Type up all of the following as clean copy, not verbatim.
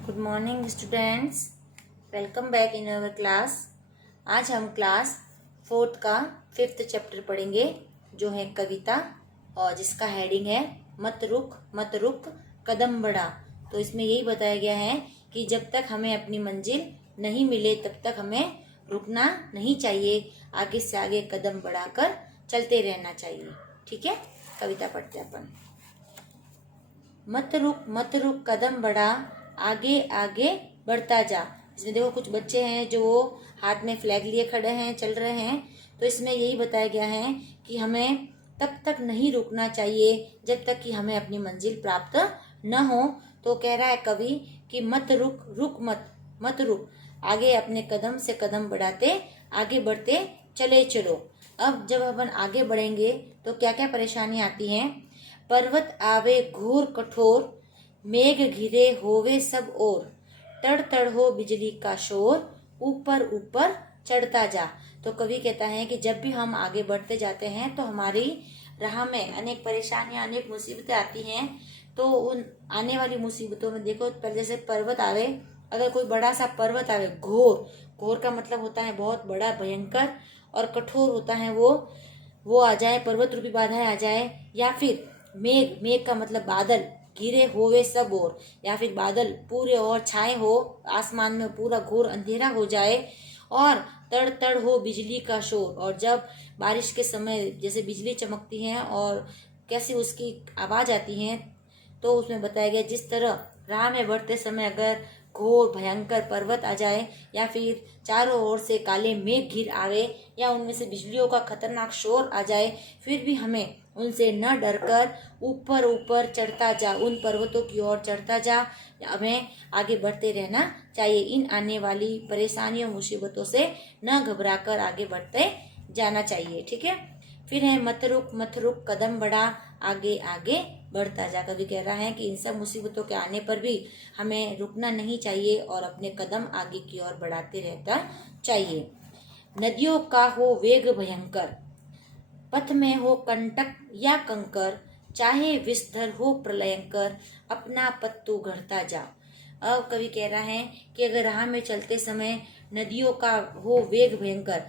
Good morning students, welcome back in our class. आज हम class 4th का 5th chapter पढ़ेंगे जो है कविता, और जिसका हेडिंग है मत रुक कदम बढ़ा। तो इसमें यही बताया गया है कि जब तक हमें अपनी मंजिल नहीं मिले तब तक हमें रुकना नहीं चाहिए, आगे से आगे कदम बढ़ाकर चलते रहना चाहिए। ठीक है, कविता पढ़ते हैं अपन। मत रुक कदम बढ़ा, आगे आगे बढ़ता जा। इसमें देखो कुछ बच्चे हैं जो हाथ में फ्लैग लिए खड़े हैं, चल रहे हैं। तो इसमें यही बताया गया है कि हमें तब तक नहीं रुकना चाहिए जब तक कि हमें अपनी मंजिल प्राप्त न हो। तो कह रहा है कवि कि मत रुक, आगे अपने कदम से कदम बढ़ाते आगे बढ़ते चले चलो। अब जब अपन आगे बढ़ेंगे तो क्या क्या परेशानी आती हैं। पर्वत आवे घोर कठोर, मेघ घिरे होवे सब ओर, तड़ तड़ हो बिजली का शोर, ऊपर ऊपर चढ़ता जा। तो कवि कहता है कि जब भी हम आगे बढ़ते जाते हैं तो हमारी राह में अनेक परेशानियां, अनेक मुसीबतें आती हैं। तो उन आने वाली मुसीबतों में देखो, पहले जैसे पर्वत आवे, अगर कोई बड़ा सा पर्वत आवे, घोर का मतलब होता है बहुत बड़ा, भयंकर, और कठोर होता है वो आ जाए, पर्वत रूपी बाधाएं आ जाए। या फिर मेघ का मतलब बादल, घिरे होवे सब ओर, या फिर बादल पूरे और छाए हो, आसमान में पूरा घोर अंधेरा हो जाए, और तड़ तड़ हो बिजली का शोर। और जब बारिश के समय जैसे बिजली चमकती है और कैसी उसकी आवाज आती है, तो उसमें बताया गया जिस तरह राह में बढ़ते समय अगर घोर भयंकर पर्वत आ जाए, या फिर चारों ओर से काले मेघ घिर आवे, या उनमें से बिजलियों का खतरनाक शोर आ जाए, फिर भी हमें उनसे न डरकर ऊपर ऊपर चढ़ता जा, उन पर्वतों की ओर चढ़ता जा। हमें आगे बढ़ते रहना चाहिए, इन आने वाली परेशानियों मुसीबतों से न घबराकर आगे बढ़ते जाना चाहिए। ठीक है, फिर है मत रुक कदम बढ़ा, आगे आगे बढ़ता जा। कवि कह रहा है कि इन सब मुसीबतों के आने पर भी हमें रुकना नहीं चाहिए और अपने कदम आगे की ओर बढ़ाते रहता चाहिए। नदियों का हो वेग भयंकर, पथ में हो कंटक या कंकर, चाहे विषधर हो प्रलयंकर, अपना पथ तू घड़ता जा। अब कवि कह रहा है कि अगर राह में चलते समय नदियों का हो वेग भयंकर,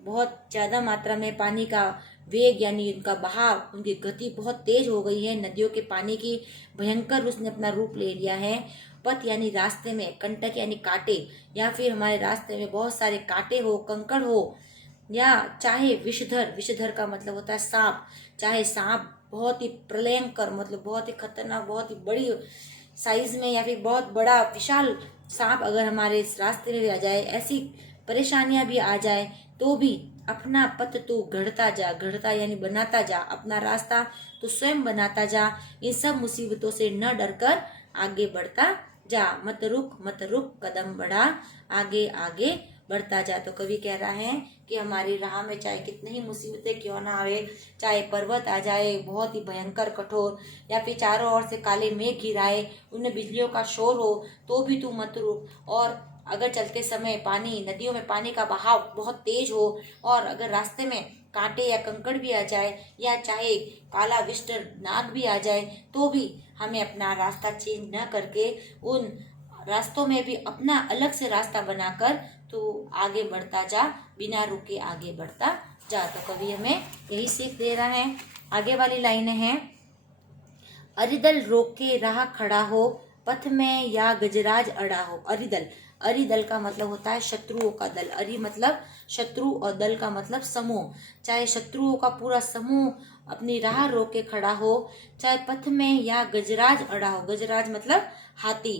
बहुत ज्यादा मात्रा में पानी का वेग यानी उनका बहाव, उनकी गति बहुत तेज हो गई है, नदियों के पानी की भयंकर उसने अपना रूप ले लिया है। पथ यानी रास्ते में, कंटक यानी कांटे, या फिर हमारे रास्ते में बहुत सारे कांटे हो, कंकड़ हो, या चाहे विषधर का मतलब होता है सांप, चाहे सांप बहुत ही प्रलयंकर मतलब बहुत ही खतरनाक, बहुत ही बड़ी साइज में, या फिर बहुत बड़ा विशाल सांप अगर हमारे इस रास्ते में भी आ जाए, ऐसी परेशानियां भी आ जाए, तो भी अपना पथ तू घड़ता यानी बनाता जा, अपना रास्ता तो स्वयं बनाता जा। इन सब मुसीबतों से न डरकर आगे बढ़ता जा। मत रुक कदम बढ़ा, आगे आगे बढ़ता जा। तो कवि कह रहा है कि हमारी राह में चाहे कितनी ही मुसीबतें क्यों ना आवे, चाहे पर्वत आ जाए बहुत ही भयंकर कठोर, या फिर चारों ओर से काले मेघ घिराए, उनमें बिजलियों का शोर हो, तो भी तू मत रुक। और अगर चलते समय नदियों में पानी का बहाव बहुत तेज हो, और अगर रास्ते में कांटे या कंकड़ भी आ जाए, या चाहे काला विष्ट नाग भी आ जाए, तो भी हमें अपना रास्ता चेंज न करके उन रास्तों में भी अपना अलग से रास्ता बनाकर तो आगे बढ़ता जा, बिना रुके आगे बढ़ता जा। तो कवि हमें यही सीख दे रहा है। आगे वाली लाइनें हैं, अरिदल रोके राह खड़ा हो, पथ में या गजराज अड़ा हो। अरिदल का मतलब होता है शत्रुओं का दल। अरि मतलब शत्रु और दल का मतलब समूह। चाहे शत्रुओं का पूरा समूह अपनी राह रोके खड़ा हो, चाहे पथ में या गजराज अड़ा हो। गजराज मतलब हाथी।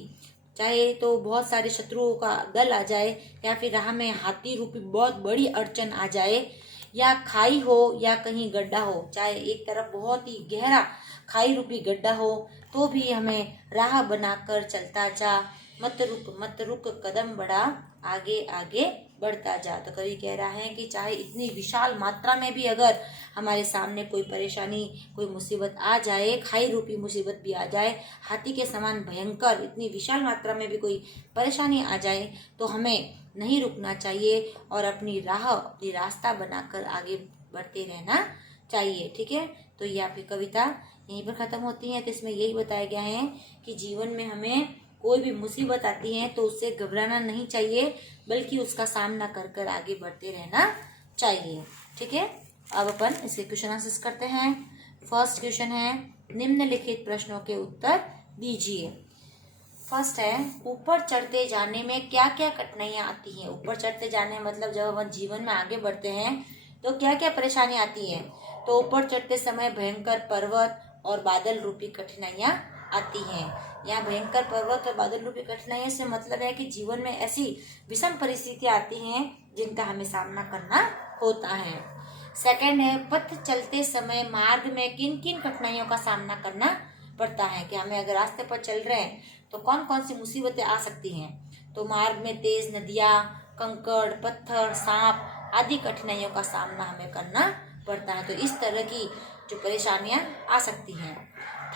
चाहे तो बहुत सारे शत्रुओं का दल आ जाए, या फिर राह में हाथी रूपी बहुत बड़ी अड़चन आ जाए, या खाई हो या कहीं गड्ढा हो, चाहे एक तरफ बहुत ही गहरा खाई रूपी गड्ढा हो, तो भी हमें राह बनाकर चलता जा। मत रुक कदम बढ़ा, आगे आगे बढ़ता जा। तो कवि कह रहा है कि चाहे इतनी विशाल मात्रा में भी अगर हमारे सामने कोई परेशानी, कोई मुसीबत आ जाए, खाई रूपी मुसीबत भी आ जाए, हाथी के समान भयंकर इतनी विशाल मात्रा में भी कोई परेशानी आ जाए, तो हमें नहीं रुकना चाहिए और अपनी रास्ता बनाकर आगे बढ़ते रहना चाहिए। ठीक है, तो ये आपकी कविता यहीं पर खत्म होती है। तो इसमें यही बताया गया है कि जीवन में हमें कोई भी मुसीबत आती है तो उससे घबराना नहीं चाहिए, बल्कि उसका सामना कर कर आगे बढ़ते रहना चाहिए। ठीक है, अब अपन इसके क्वेश्चन आंसर्स करते हैं। फर्स्ट क्वेश्चन है, निम्नलिखित प्रश्नों के उत्तर दीजिए। फर्स्ट है, ऊपर चढ़ते जाने में क्या क्या कठिनाइयां आती हैं। ऊपर चढ़ते जाने मतलब जब हम जीवन में आगे बढ़ते हैं तो क्या क्या परेशानी आती हैं। तो ऊपर चढ़ते समय भयंकर पर्वत और बादल रूपी कठिनाइयां आती हैं। यहाँ भयंकर पर्वत और बादल रूपी कठिनाइयों से मतलब है कि जीवन में ऐसी विषम परिस्थितियां आती हैं जिनका हमें सामना करना होता है। सेकंड है, पथ चलते समय मार्ग में किन किन कठिनाइयों का सामना करना पड़ता है। कि हमें अगर रास्ते पर चल रहे हैं तो कौन कौन सी मुसीबतें आ सकती हैं। तो मार्ग में तेज नदियाँ, कंकड़, पत्थर, सांप आदि कठिनाइयों का सामना हमें करना पड़ता है। तो इस तरह की जो परेशानियां आ सकती हैं।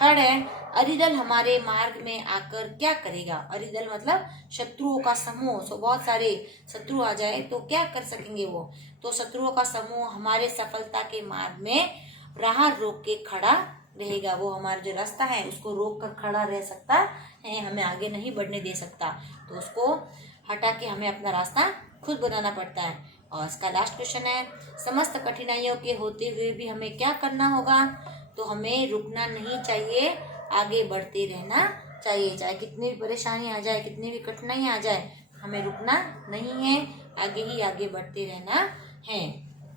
थर्ड है, अरिदल हमारे मार्ग में आकर क्या करेगा। अरिदल मतलब शत्रुओं का समूह। सो बहुत सारे शत्रु आ जाए तो क्या कर सकेंगे वो। तो शत्रुओं का समूह हमारे सफलता के मार्ग में राह रोक के खड़ा रहेगा। वो हमारा जो रास्ता है उसको रोक कर खड़ा रह सकता है, हमें आगे नहीं बढ़ने दे सकता। तो उसको हटा के हमें अपना रास्ता खुद बनाना पड़ता है। और इसका लास्ट क्वेश्चन है, समस्त कठिनाइयों के होते हुए भी हमें क्या करना होगा। तो हमें रुकना नहीं चाहिए, आगे बढ़ते रहना चाहिए। चाहे कितनी भी परेशानी आ जाए, कितनी भी कठिनाई आ जाए, हमें रुकना नहीं है, आगे ही आगे बढ़ते रहना है।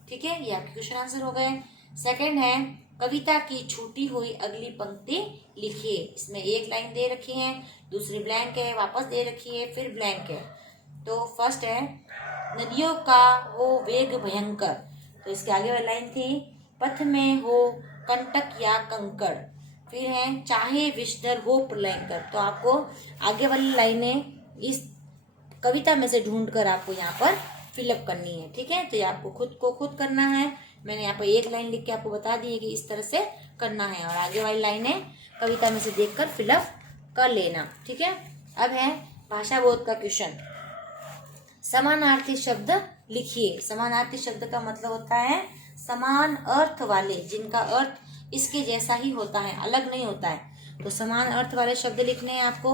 ठीक है, ये आपके क्वेश्चन आंसर हो गए। सेकंड है, कविता की छूटी हुई अगली पंक्ति लिखिए। इसमें एक लाइन दे रखी है, दूसरी ब्लैंक है, वापस दे रखी है, फिर ब्लैंक है। तो फर्स्ट है, नदियों का हो वेग भयंकर। तो इसके आगे वाली लाइन थी, पथ में हो कंटक या कंकड़। फिर है, चाहे विषधर हो प्रलयंकर। तो आपको आगे वाली लाइनें इस कविता में से ढूंढ कर आपको यहाँ पर फिलअप करनी है। ठीक है, तो ये आपको खुद करना है। मैंने यहाँ पर एक लाइन लिख के आपको बता दी है कि इस तरह से करना है, और आगे वाली लाइनें कविता में से देखकर फिलअप कर लेना। ठीक है, अब है भाषा बोध का क्वेश्चन। समानार्थी शब्द लिखिए। समानार्थी शब्द का मतलब होता है समान अर्थ वाले, जिनका अर्थ इसके जैसा ही होता है, अलग नहीं होता है। तो समान अर्थ वाले शब्द लिखने हैं आपको।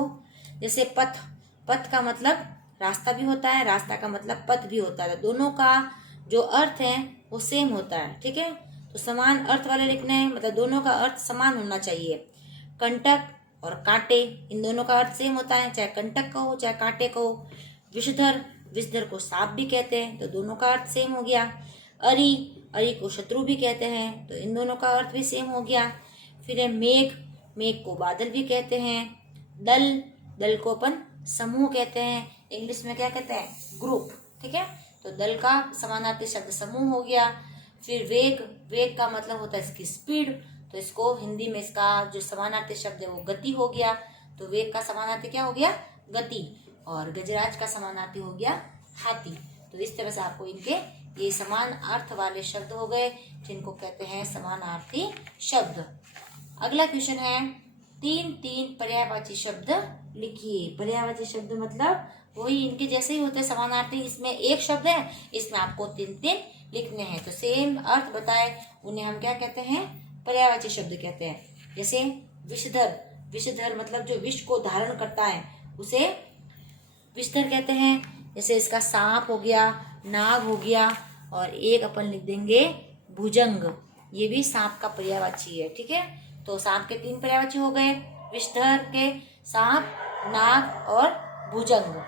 जैसे पथ, पथ का मतलब रास्ता भी होता है, रास्ता का मतलब पथ भी होता है। दोनों का जो अर्थ है वो सेम होता है। ठीक है, तो समान अर्थ वाले लिखने हैं, मतलब दोनों का अर्थ समान होना चाहिए। कंटक और कांटे, इन दोनों का अर्थ सेम होता है, चाहे कंटक का हो चाहे कांटे का हो। विषधर, विषधर को सांप भी कहते हैं, तो दोनों का अर्थ सेम हो गया। अरि, अरि को शत्रु भी कहते हैं, तो इन दोनों का अर्थ भी सेम हो गया। फिर है मेघ, मेघ को बादल भी कहते हैं। दल, दल को अपन समूह कहते हैं, इंग्लिश में क्या कहते हैं, ग्रुप। ठीक है, तो दल का समानार्थी शब्द समूह हो गया। फिर वेग, वेग का मतलब होता है इसकी स्पीड, तो इसको हिंदी में इसका जो समानार्थी शब्द है वो गति हो गया। तो वेग का समानार्थी क्या हो गया, गति। और गजराज का समानार्थी हो गया हाथी। तो इस तरह से आपको इनके ये समान अर्थ वाले शब्द हो गए, जिनको कहते हैं समानार्थी शब्द। अगला क्वेश्चन है, तीन तीन पर्यायवाची शब्द लिखिए। पर्यायवाची शब्द मतलब वही इनके जैसे ही होते हैं समानार्थी। इसमें एक शब्द है, इसमें आपको तीन तीन लिखने हैं, तो सेम अर्थ बताए उन्हें हम क्या कहते हैं, पर्यायवाची शब्द कहते हैं। जैसे विषधर, विषधर मतलब जो विष को धारण करता है उसे विषधर कहते हैं। जैसे इसका सांप हो गया, नाग हो गया, और एक अपन लिख देंगे भुजंग, ये भी सांप का पर्यायवाची है। ठीक है, तो सांप के तीन पर्यायवाची हो गए, विषधर के सांप, नाग और भुजंग।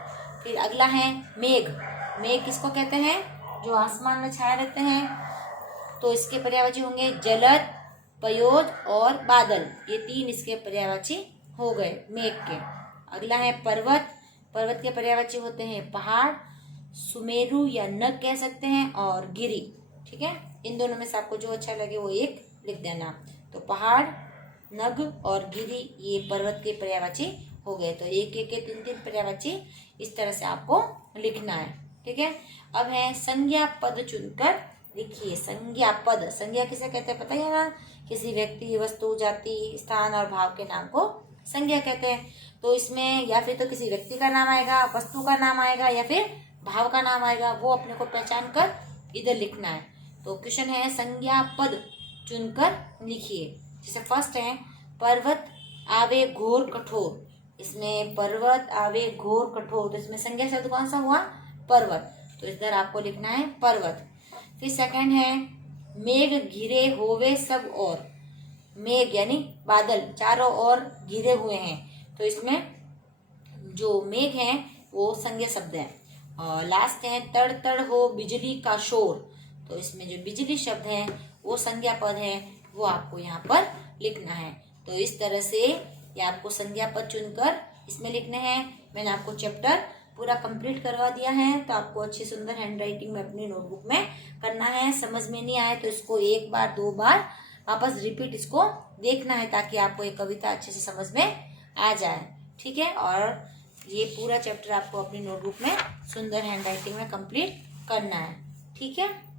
फिर अगला है मेघ। मेघ किसको कहते हैं, जो आसमान में छाए रहते हैं, तो इसके पर्यायवाची होंगे जलद, पयोद और बादल। ये तीन इसके पर्यायवाची हो गए मेघ के। अगला है पर्वत। पर्वत के पर्यायवाची होते हैं पहाड़, सुमेरु या नग कह सकते हैं, और गिरी। ठीक है, इन दोनों में से आपको जो अच्छा लगे वो एक लिख देना। तो पहाड़, नग और गिरी ये पर्वत के पर्यायवाची हो गए। तो एक एक के तीन तीन पर्यायवाची इस तरह से आपको लिखना है। ठीक है, अब है संज्ञा पद चुनकर लिखिए। संज्ञा पद, संज्ञा किसे कहते हैं पता है ना, किसी व्यक्ति, वस्तु, जाति, स्थान और भाव के नाम को संज्ञा कहते हैं। तो इसमें या फिर तो किसी व्यक्ति का नाम आएगा, वस्तु का नाम आएगा, या फिर भाव का नाम आएगा, वो अपने को पहचान कर इधर लिखना है। तो क्वेश्चन है संज्ञा पद चुनकर लिखिए। जैसे फर्स्ट है, पर्वत आवे घोर कठोर। इसमें पर्वत आवे घोर कठोर, तो इसमें संज्ञा शब्द कौन सा हुआ? पर्वत। तो इधर आपको लिखना है पर्वत। फिर सेकंड है मेघ घिरे होवे सब और, मेघ यानी बादल चारों ओर घिरे हुए हैं, तो इसमें जो मेघ है वो संज्ञा शब्द है। और लास्ट है तड़ तड़ हो बिजली का शोर, तो इसमें जो बिजली शब्द है वो संज्ञा पद है, वो आपको यहाँ पर लिखना है। तो इस तरह से ये आपको संज्ञा पद चुनकर इसमें लिखने हैं। मैंने आपको चैप्टर पूरा कंप्लीट करवा दिया है, तो आपको अच्छी सुंदर हैंडराइटिंग में अपनी नोटबुक में करना है। समझ में नहीं आए तो इसको 1 बार 2 बार वापस रिपीट इसको देखना है, ताकि आपको ये कविता अच्छे से समझ में आ जाए। ठीक है, और ये पूरा चैप्टर आपको अपनी नोटबुक में सुंदर हैंडराइटिंग में कंप्लीट करना है। ठीक है।